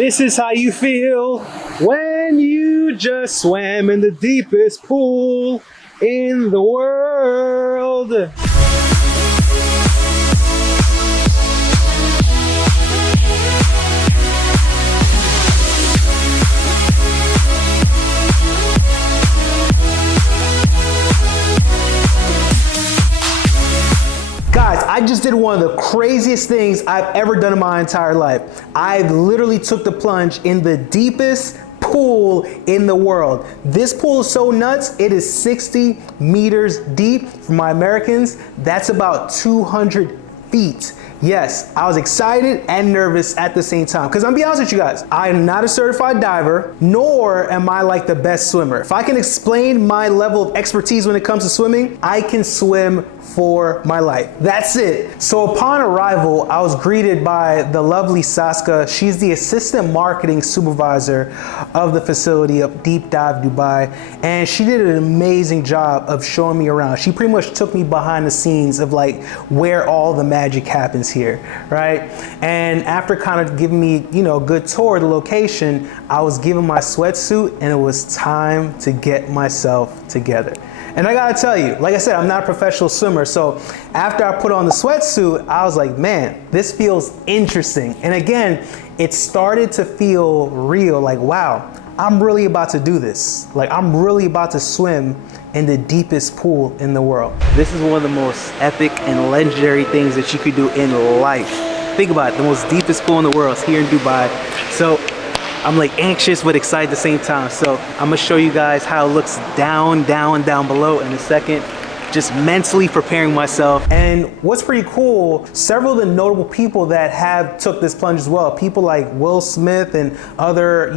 This is how you feel when you just swam in the deepest pool in the world. Guys, I just did one of the craziest things I've ever done in my entire life. I literally took the plunge in the deepest pool in the world. This pool is so nuts, it is 60 meters deep. For my Americans, that's about 200 feet. Yes, I was excited and nervous at the same time. Because I'm gonna be honest with you guys, I am not a certified diver, nor am I like the best swimmer. If I can explain my level of expertise when it comes to swimming, I can swim for my life. That's it. So upon arrival, I was greeted by the lovely Saska. She's the assistant marketing supervisor of the facility of Deep Dive Dubai. And she did an amazing job of showing me around. She pretty much took me behind the scenes of like where all the magic happens here, right? And after kind of giving me, a good tour of the location, I was given my sweatsuit and it was time to get myself together. And I gotta tell you, like I said, I'm not a professional swimmer, so after I put on the sweatsuit, I was like, man, this feels interesting. And again, it started to feel real, like, wow, I'm really about to do this. Like, I'm really about to swim in the deepest pool in the world. This is one of the most epic and legendary things that you could do in life. Think about it, the most deepest pool in the world is here in Dubai. So I'm like anxious but excited at the same time. So I'm gonna show you guys how it looks down below in a second. Just mentally preparing myself. And what's pretty cool, several of the notable people that have took this plunge as well, people like Will Smith and other,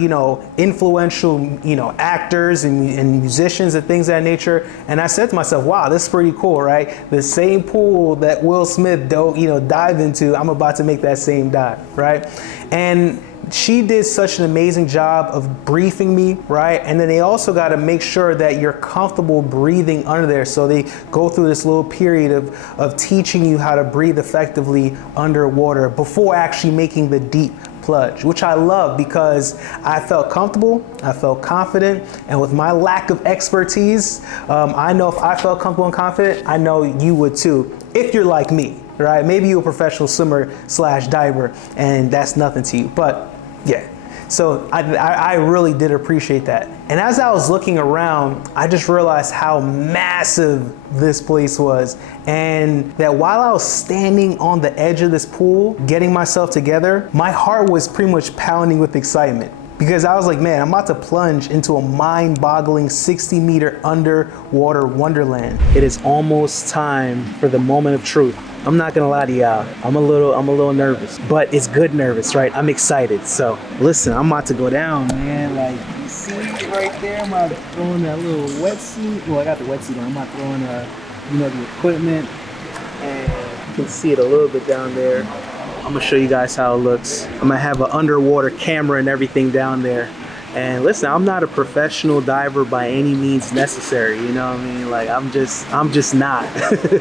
influential, actors and musicians and things of that nature. And I said to myself, wow, this is pretty cool, right? The same pool that Will Smith dive into, I'm about to make that same dive, right? And she did such an amazing job of briefing me, right? And then they also got to make sure that you're comfortable breathing under there. So they go through this little period of teaching you how to breathe effectively underwater before actually making the deep plunge, which I love because I felt comfortable, I felt confident, and with my lack of expertise, I know if I felt comfortable and confident, I know you would too, if you're like me, right? Maybe you're a professional swimmer / diver, and that's nothing to you, but yeah. So I really did appreciate that. And as I was looking around, I just realized how massive this place was. And that while I was standing on the edge of this pool, getting myself together, my heart was pretty much pounding with excitement. Because I was like, man, I'm about to plunge into a mind-boggling 60-meter underwater wonderland. It is almost time for the moment of truth. I'm not gonna lie to y'all, I'm a little nervous, but it's good nervous, right? I'm excited. So listen, I'm about to go down, man. Like, you see right there, I'm about to throw in that little wetsuit. Well, I got the wetsuit on. I'm about to throw in the equipment, and you can see it a little bit down there. I'm gonna show you guys how it looks. I'm gonna have an underwater camera and everything down there. And listen, I'm not a professional diver by any means necessary, you know what I mean? Like, I'm just not.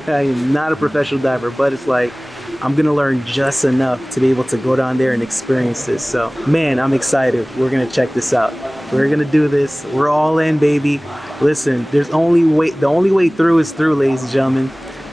I am not a professional diver, but it's like, I'm gonna learn just enough to be able to go down there and experience this. So, man, I'm excited. We're gonna check this out. We're gonna do this. We're all in, baby. Listen, the only way through is through, ladies and gentlemen.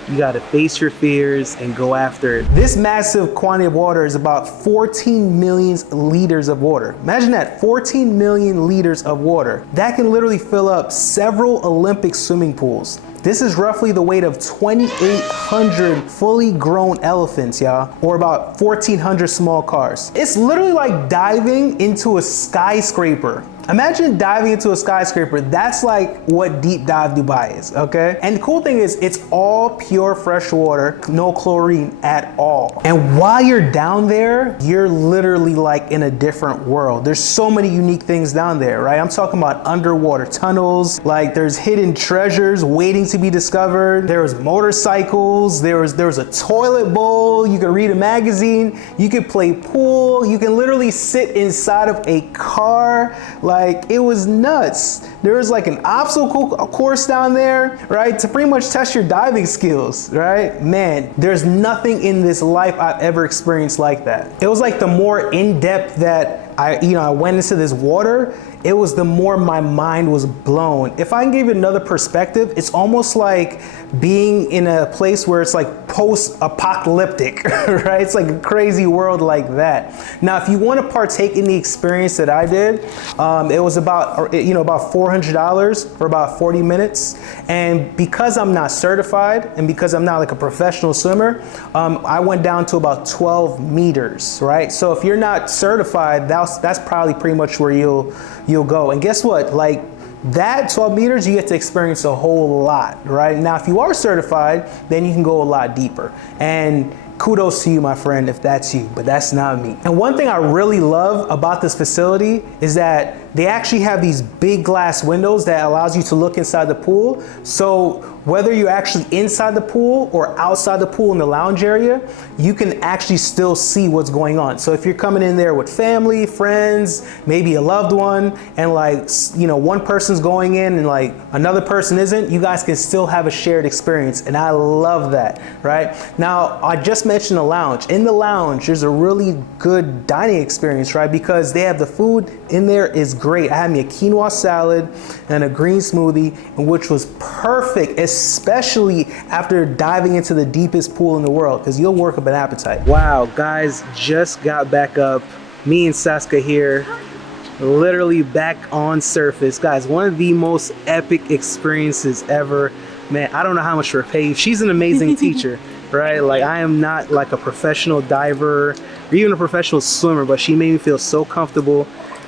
You gotta face your fears and go after it. This massive quantity of water is about 14 million liters of water. Imagine that, 14 million liters of water. That can literally fill up several Olympic swimming pools. This is roughly the weight of 2,800 fully grown elephants, y'all, or about 1,400 small cars. It's literally like diving into a skyscraper. Imagine diving into a skyscraper. That's like what Deep Dive Dubai is, okay? And the cool thing is it's all pure fresh water, no chlorine at all. And while you're down there, you're literally like in a different world. There's so many unique things down there, right? I'm talking about underwater tunnels, like there's hidden treasures waiting to be discovered. There was motorcycles, there was a toilet bowl, you could read a magazine, you could play pool, you can literally sit inside of a car. Like, it was nuts. There was like an obstacle course down there, right? To pretty much test your diving skills, right? Man, there's nothing in this life I've ever experienced like that. It was like the more in-depth that I went into this water, it was the more my mind was blown. If I can give you another perspective, it's almost like being in a place where it's like post-apocalyptic, right? It's like a crazy world like that. Now, if you want to partake in the experience that I did, it was about $400 for about 40 minutes. And because I'm not certified and because I'm not like a professional swimmer, I went down to about 12 meters, right? So if you're not certified, that's probably pretty much where you'll go. And guess what? Like that 12 meters, you get to experience a whole lot, right? Now, if you are certified, then you can go a lot deeper. And kudos to you, my friend, if that's you, but that's not me. And one thing I really love about this facility is that they actually have these big glass windows that allows you to look inside the pool. So whether you're actually inside the pool or outside the pool in the lounge area, you can actually still see what's going on. So if you're coming in there with family, friends, maybe a loved one, and one person's going in and like another person isn't, you guys can still have a shared experience. And I love that, right? Now, I just mentioned the lounge. In the lounge, there's a really good dining experience, right? Because they have the food in there is great. I had me a quinoa salad and a green smoothie, which was perfect, especially after diving into the deepest pool in the world, because you'll work up an appetite. Wow, guys, just got back up. Me and Saska here, literally back on surface. Guys, one of the most epic experiences ever. Man, I don't know how much we're paid. She's an amazing teacher, right? Like, I am not like a professional diver or even a professional swimmer, but she made me feel so comfortable.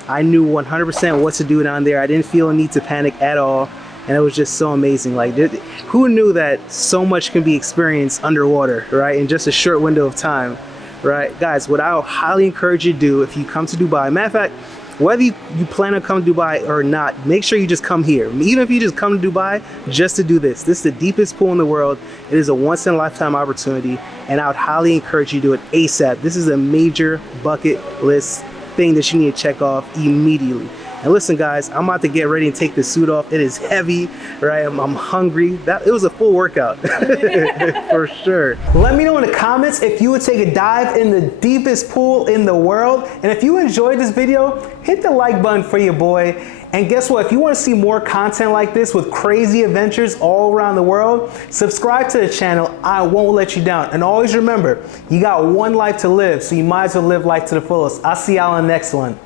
I knew 100% what to do down there. I didn't feel a need to panic at all. And it was just so amazing. Like, who knew that so much can be experienced underwater, right? In just a short window of time, right? Guys, what I highly encourage you to do if you come to Dubai, matter of fact, whether you plan on coming to Dubai or not, make sure you just come here. Even if you just come to Dubai just to do this. This is the deepest pool in the world. It is a once in a lifetime opportunity. And I would highly encourage you to do it ASAP. This is a major bucket list thing that you need to check off immediately. And listen, guys, I'm about to get ready and take the suit off. It is heavy, right? I'm hungry. It was a full workout for sure. Let me know in the comments if you would take a dive in the deepest pool in the world. And if you enjoyed this video, hit the like button for your boy. And guess what? If you want to see more content like this with crazy adventures all around the world, subscribe to the channel. I won't let you down. And always remember, you got one life to live, so you might as well live life to the fullest. I'll see y'all in the next one.